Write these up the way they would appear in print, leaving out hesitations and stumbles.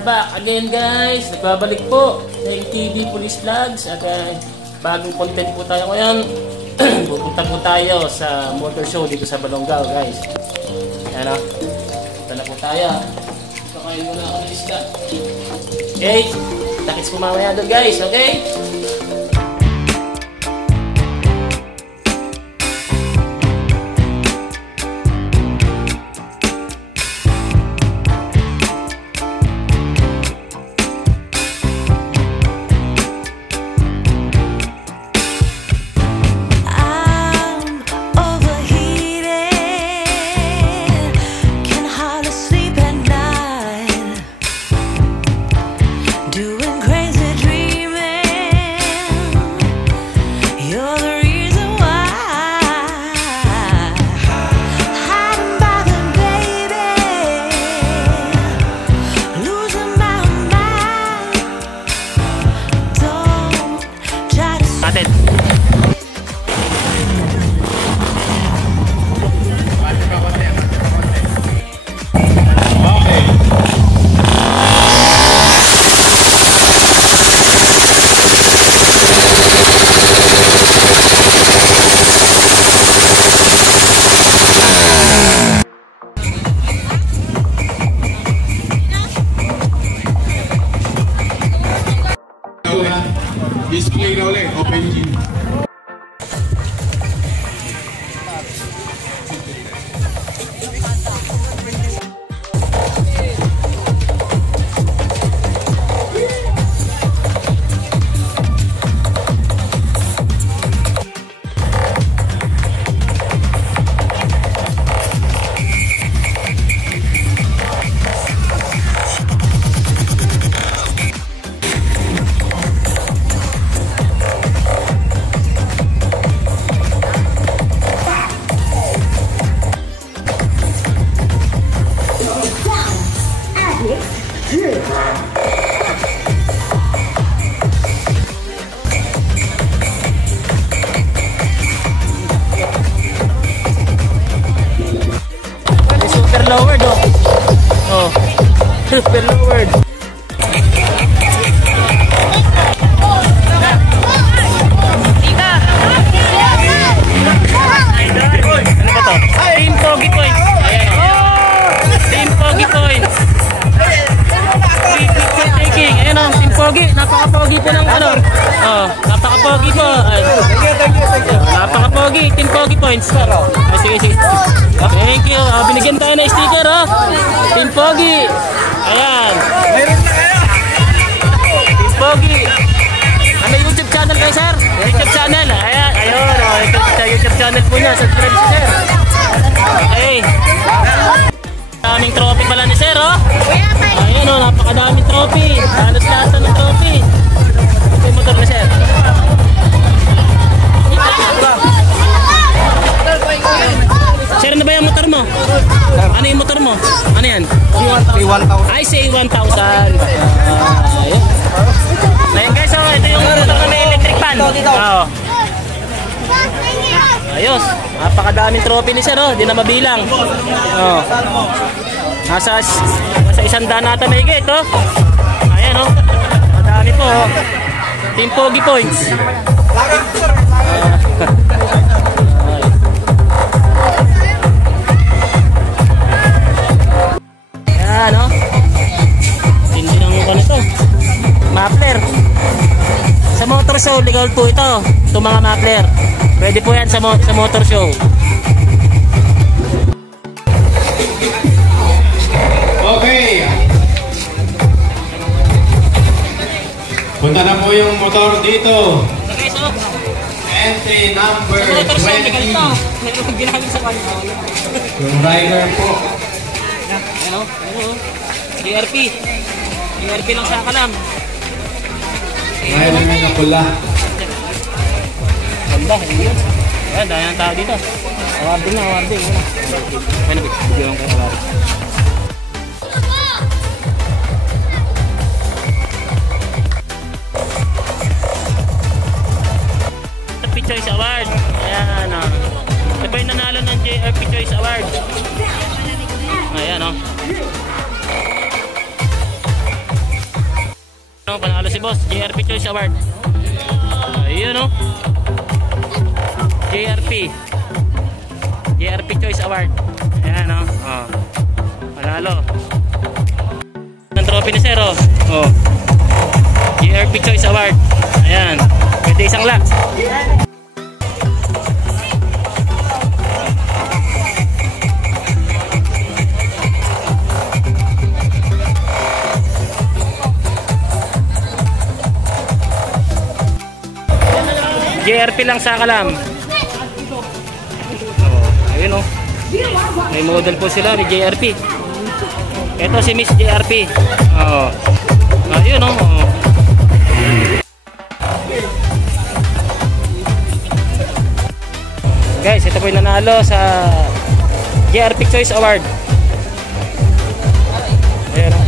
Back again guys, nagbabalik po sa TV Police Vlogs at bagong content po tayo ngayon. Pupunta po tayo sa motor show dito sa Balonggao guys. Yan o, punta na po tayo. Pakain muna ako ng isda. Okay, takits po mamaya doon guys, okay? Display na ulit, open G. Super lowered oh. Super lowered. Ano ba to? Team Pogi Points. Ayan o. Team Pogi Points. Taking. Ayan o. Team Pogi. Napaka-pogi po ng ano. Oh, napaka-pogi po. Napaka-pogi. Team Pogi Points. Sige. Thank you. Binigyan tayo na sticker Team Pogi. Ayan. Team Pogi. Ano YouTube channel kayo sir? YouTube channel. Ayan. Ayun. YouTube channel po niya. Subscribe si sir. Okay. Daming trophy pala ni sir Ayan napakadaming trophy. Halos lahat ng trophy. Ito yung motor ni sir. Sir, ano ba yung motor mo? Ano yung motor mo? Ano yan? I say 1,000. Ayun guys, ito yung motor na may electric fan. Ayos. Napakadaming trophy ni sir di na mabilang. Nasa 100 nata may higit Ayan madami po Team Pogi Points. Hindi nang ganito. Muffler. Sa motor show, legal po ito. Itong mga muffler. Pwede po yan sa motor show. Okay. Punta na po yung motor dito. Okay, so. Entry number 20. Yung rider po. DRP. JRP lang sa kalam. Ngayon naman na pula. Ganda, yun. Ayan, dahil ang tao dito. Awarding na, awarding. Ano, bigyan ko kayo awarding. JRP Choice Award. Ayan, o. Ito yung nanalo ng JRP Choice Award. Ayan, o. Panalo si boss, JRP Choice Award. Ayun, o. JRP Choice Award. Ayan, o. Panalo. Ang trophy ni Sir, o. JRP Choice Award. Ayan. Pwede isang lax. JRP lang sa kalam. Ayun, o. May model po sila ni JRP. Ito si Miss JRP. Ayun, o. Guys, ito po yung nanalo sa JRP Choice Award. Ayun, o.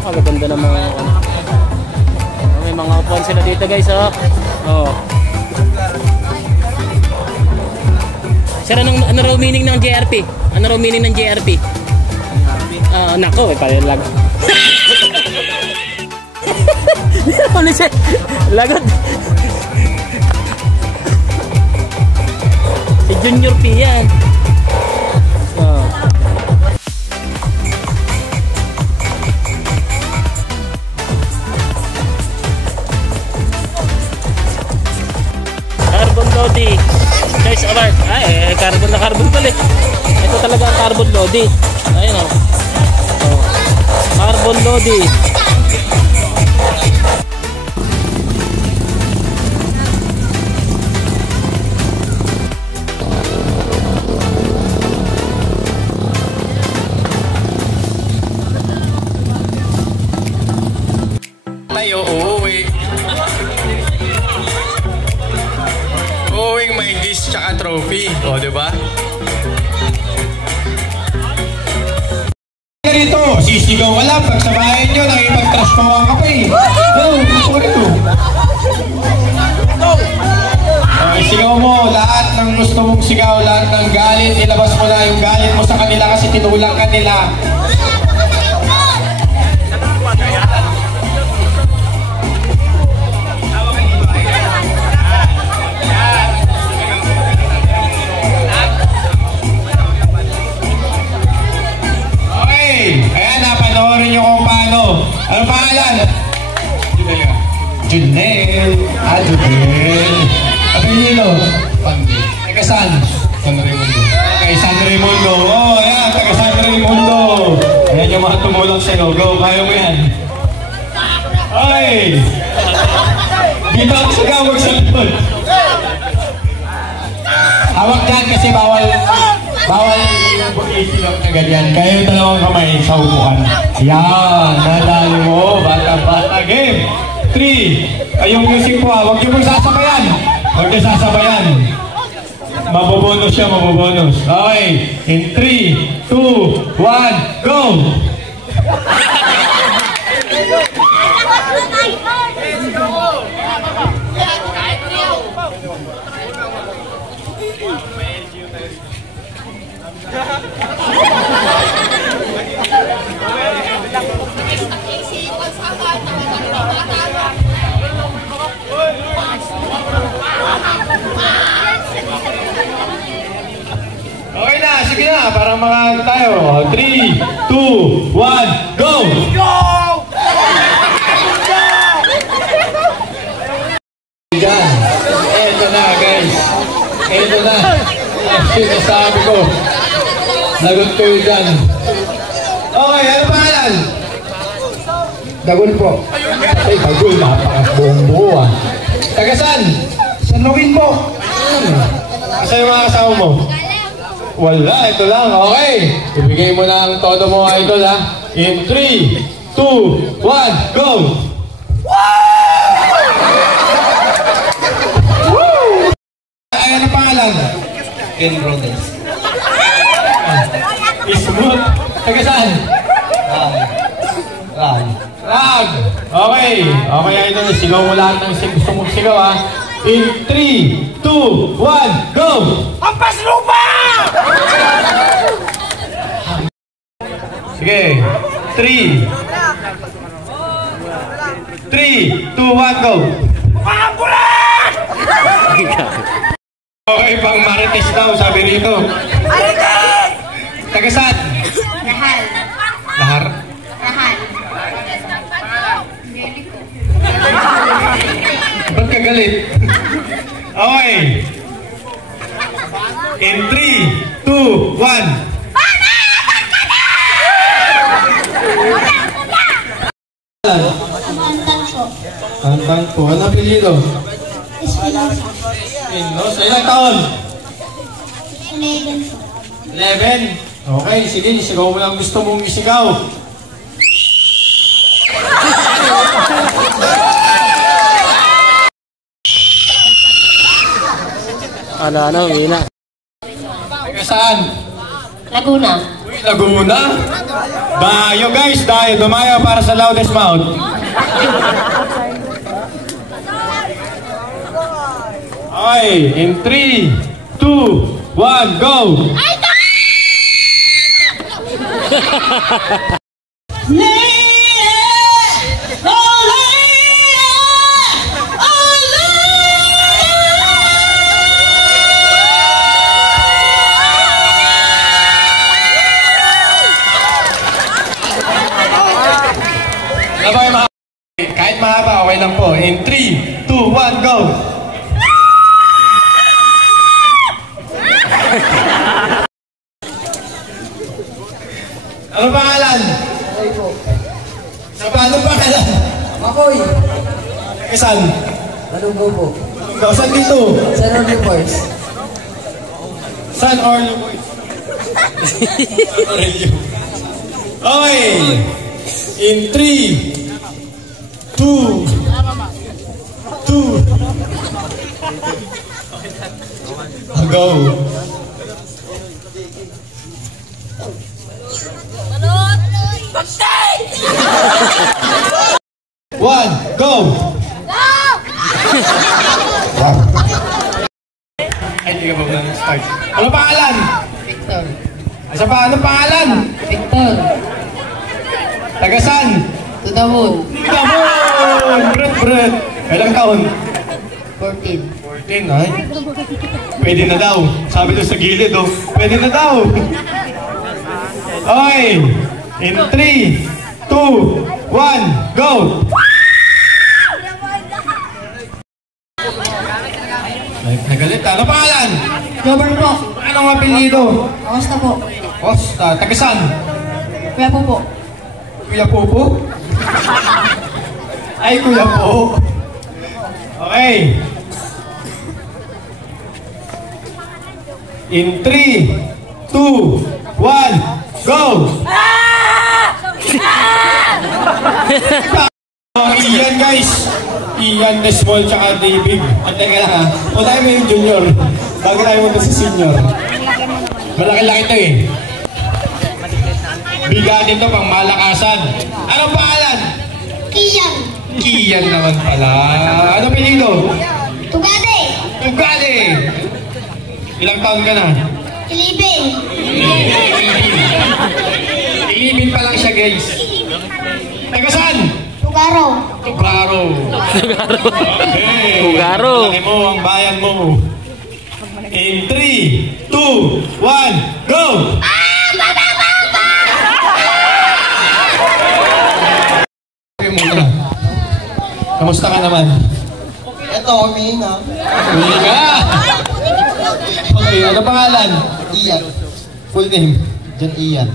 Nakaganda ng mga may mga upuan sila dito, guys, Sir, ano raw meaning ng JRP? Ano raw meaning ng JRP? Nako, palalag. Ano siya? Lagot. Si Junior P yan. Lodi Choice Award. Carbon na carbon pala. Ito talaga ang carbon Lodi. Ayun, o. Carbon Lodi. Tayo uuwi. Uuwing may gift tsaka trophy. O, diba? Ganito, sisigaw ka lang. Pag sa bahay nyo, nakipag-trash pawa ka pa eh. Sigaw mo, lahat ng gusto mong sigaw, lahat ng galit, ilabas mo na yung galit mo sa kanila kasi tinulang ka nila. Ayan, napanoorin nyo kung paano. Anong pangalan? Junel. Junel. Apelyido? Pandi. Taga saan? San Raimundo. Okay, San Raimundo. Ayan, taga San Raimundo. Ayan yung mga tumulong sa'yo. Go, kaya mo yan. Okay. Dito ako sa gawag sa likod. Hawak dyan kasi bawal isilap na ganyan. Kayo dalawang kamay sa upuan. Yan, nadali mo. Bata-bata game. 3. Yung music po, huwag nyo mong sasabayan. Huwag nyo sasabayan. Mabobonus siya, mabobonus. Okay. In 3, 2, 1, go! Okay na, sige na, para makaano tayo. 3, 2, 1, go! Go! Diyan. Eto na, guys. Eto na. Sinasabi ko. Lagot kayo dyan. Okay, ano pangalan? Dagol po. Ay, Dagol. Napaka-buong-buo ah. Tagasan? San Luis po. Asa yung mga kasama mo? Wala, ito lang. Okay. Ibigay mo na ang todo mo, idol ha. In 3, 2, 1, go! Ay, ano pangalan? Ken Brothers. Smooth. Taga saan? Rag. Okay. Okay, idol. Sigaw mo lahat ng gusto mong sigaw ha. In 3, 2, 1, go! Ampas lupa! Sige. 3, 2, 1, go! Okay, pang Marites daw, sabi rito. Marites! Taga saan? Rahal. Lahar? Rahal. Ba't ka galit? Okay. In 3, 2, 1. Amantang po. Tantang po. Ano apelido? Espinosa. Sa ilang taon? 11 po. 11. Okay, sige. Isigaw mo lang gusto mong isigaw. Ano, Mina? Taga saan? Laguna. Uy, Laguna? Dayo guys, dayo. Dumayo para sa loudest mouth. Okay, in 3, 2, 1, go! Kahit mahaba, okay lang po. In 3, 2, 1, go! Ano pangalan? Sa paano pangalan? Makoy. Saan? Malunggo po. Saan dito? San Orly Boys. San Orly Boys. Okay. In 3, 2, 2, go. One, go. Ay, hindi ka ba na start? Ano pangalan? Victor. Asa pa? Ano pangalan? Victor. Taga saan? Tudamon. Damon! Brett. Ilang taon? 14. 14, ay. Pwede na daw. Sabi doon sa gilid, oh. Pwede na daw. Okay. In 3, 2, 1, go! Nagalit. Ano pangalan? Robert po. Anong apelido? Kamusta po? Costa. Taga saan? Kuya po po. Kuya Popo? Ay, Kuya Po. Okay. In 3, 2, 1, go! Ian guys. Ian the small tsaka David. At teka lang ha. O tayo mo yung junior. Bago tayo mo sa senior. Malaki-laki ito eh. Bigatin to pang malakasan. Anong pangalan? Kiyan. Kian naman pala. Ano pinilo? Tugade. Tugade! Ilang taon ka na? 11. Ilibin pa lang siya guys. Taga saan? Tugaro. Tugaro. Okay. Tugaro. Malaki mo ang bayan mo. In 3, 2, 1, naman? Ito, Mina. Mika! Okay, ano pangalan? Ian. Full name? John Ian.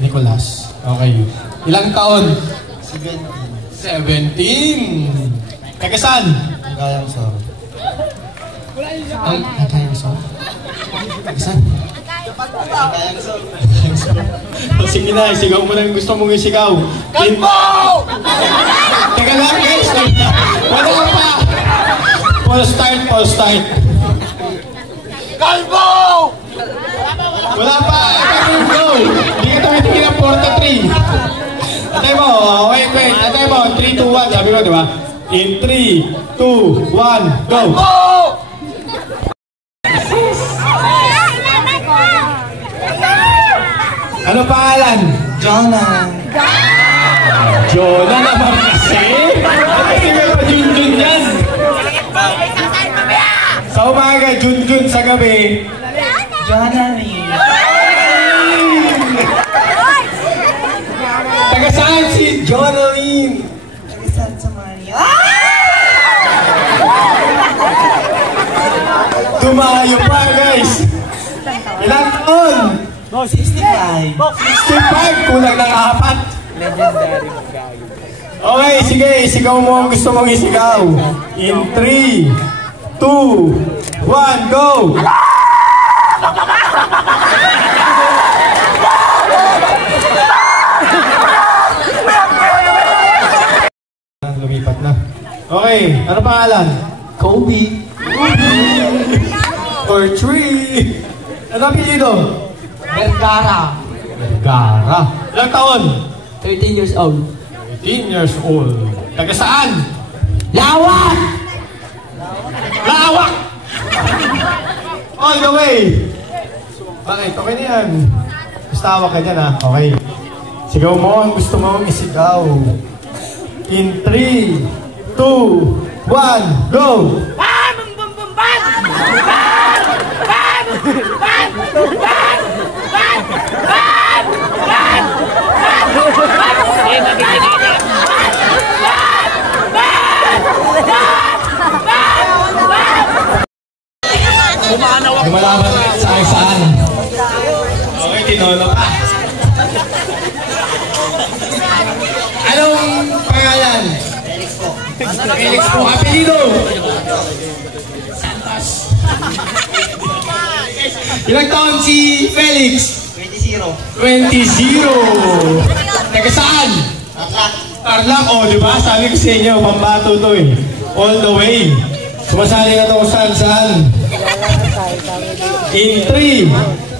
Nicolas. Okay. Ilang taon? 17. 17. Taga saan? Kayang sa. Ay, kayang saan? Taga saan? Kayang sa. O sige na, isigaw mo na yung gusto mong isigaw. Kalbo! Teka lang guys, wala ka pa. Full start. Kalbo! Wala pa, go! Hindi ka tumitingin ng 43. Atay mo, wait. Atay mo, 3, 2, 1. Sabi ko, di ba? In 3, 2, 1, go! Ano pangalan? Jonah. Jonah naman kasi? Kasi meron Junjun yan. Sa umaga, Junjun sa gabi. Jonah. Taga saan si Jonalyn? Santa Maria. Tumayo pa guys. Ilang taon? 65. 65, kulang ng 4. Legendary. Okay, sige, isigaw mo ang gusto mong isigaw. In 3, 2, 1, go! Lumipat na. Okay, ano pangalan? Kobe. Or 3. Ano apelido? Vergara. Gara. Ilang taon? 13 years old. 18 years old. Taga saan? Lawak! Lawak! All the way! Bakit? Okay na yan. Basta hawak ka dyan ha. Okay. Sigaw mo ang gusto mong isigaw. In 3, 2, 1, go! Lumalaban sa saan. Okay, tinolo pa. Anong pangalan? Felix po. Apelido? Ilang taon si Felix? 20-0. Taga saan? Tarlac. O, di ba? Sabi ko sa inyo, pambato to eh. All the way. Sumasali na to kung saan. In 3,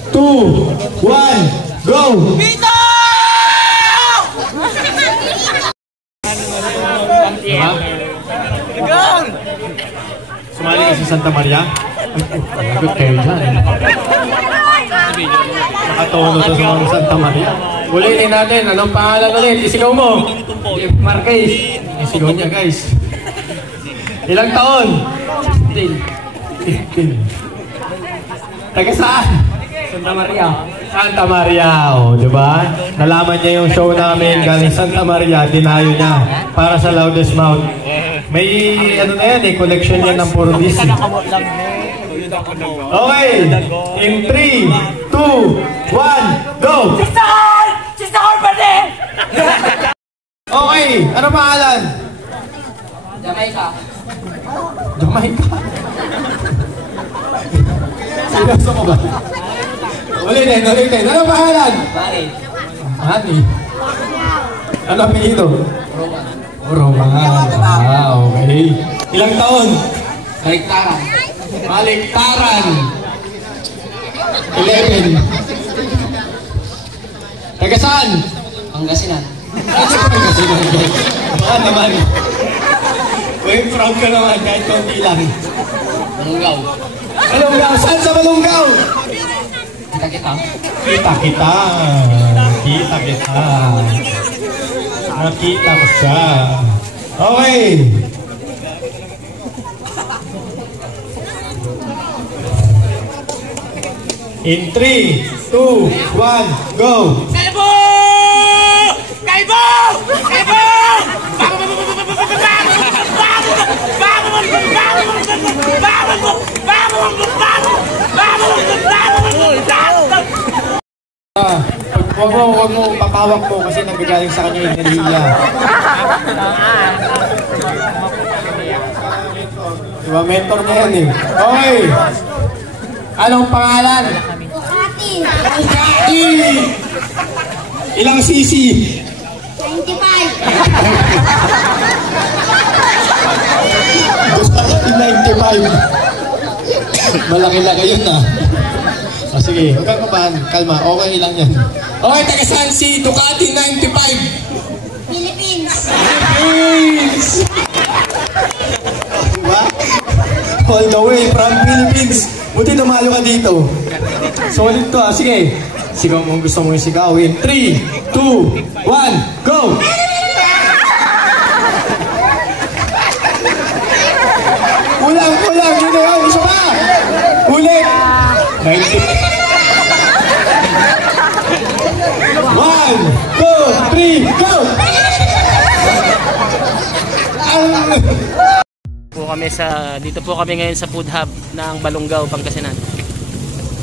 2, 1, go! Vito! Diba? Sumali ka sa Santa Maria? Good kayo dyan. Nakatono to sa mga Santa Maria. Ulitin natin. Anong pangalan ulit? Isigaw mo. Marquez. Isigaw niya guys. Ilang taon? 15. Taga saan? Santa Maria. Santa Maria, o, di ba? Nalaman niya yung show namin galing Santa Maria, dinayo niya para sa Loudest Mouth. May, ano na yan eh, collection yan ng puro disc. Okay, in 3, 2, 1, go! Sister Hall pa din! Okay, ano pangalan? Jamaica. Jamaica? Seryoso mo ba? Ulitin. Ano pangalan? Barry. Hani. Ano apelido? Roman. Okay. Ilang taon? Baliktaran. Baliktaran. 11. Taga saan? Pangasinan. Baka naman. Uy, proud ka naman kahit konti lang. Malunggaw. Malunggaw? Saan sa Malunggaw? Kita. Kita. Nakita ko siya. Okay. In 3, 2, 1, go! Kalbo! Huwag mo papawak mo kasi nagagaling sa kanya yung enerhiya. Diba, mentor niya yan eh. Okay! Anong pangalan? Ducati. Ducati! Ilang cc? 95. Ducati 95. Malaki-laki yun ah. O sige, huwag kang kabahan. Kalma, okay lang yan. Okay, taga saan si Ducati 95? Philippines. Philippines! Diba? All the way from Philippines. Buti tumayo ka dito. Solid to ah. Sige. Sigaw mo gusto mo yung sigawin. 3, 2, 1, go! Kulang! Yun na yun! Isa pa! Ulit! 90. 1, 2, 3, go! Dito po kami ngayon sa food hub ng Balongaw, Pangasinan.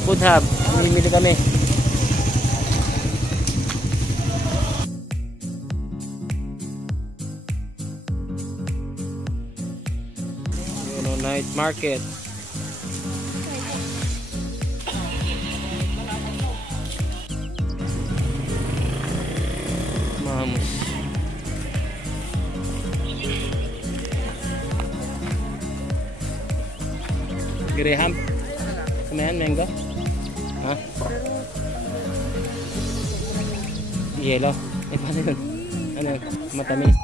Food hub, mamimili kami. Night market. Mamos. Graham. Ano yan, mango? Ha? Yellow. Eh, paano yun? Ano yun? Matamis.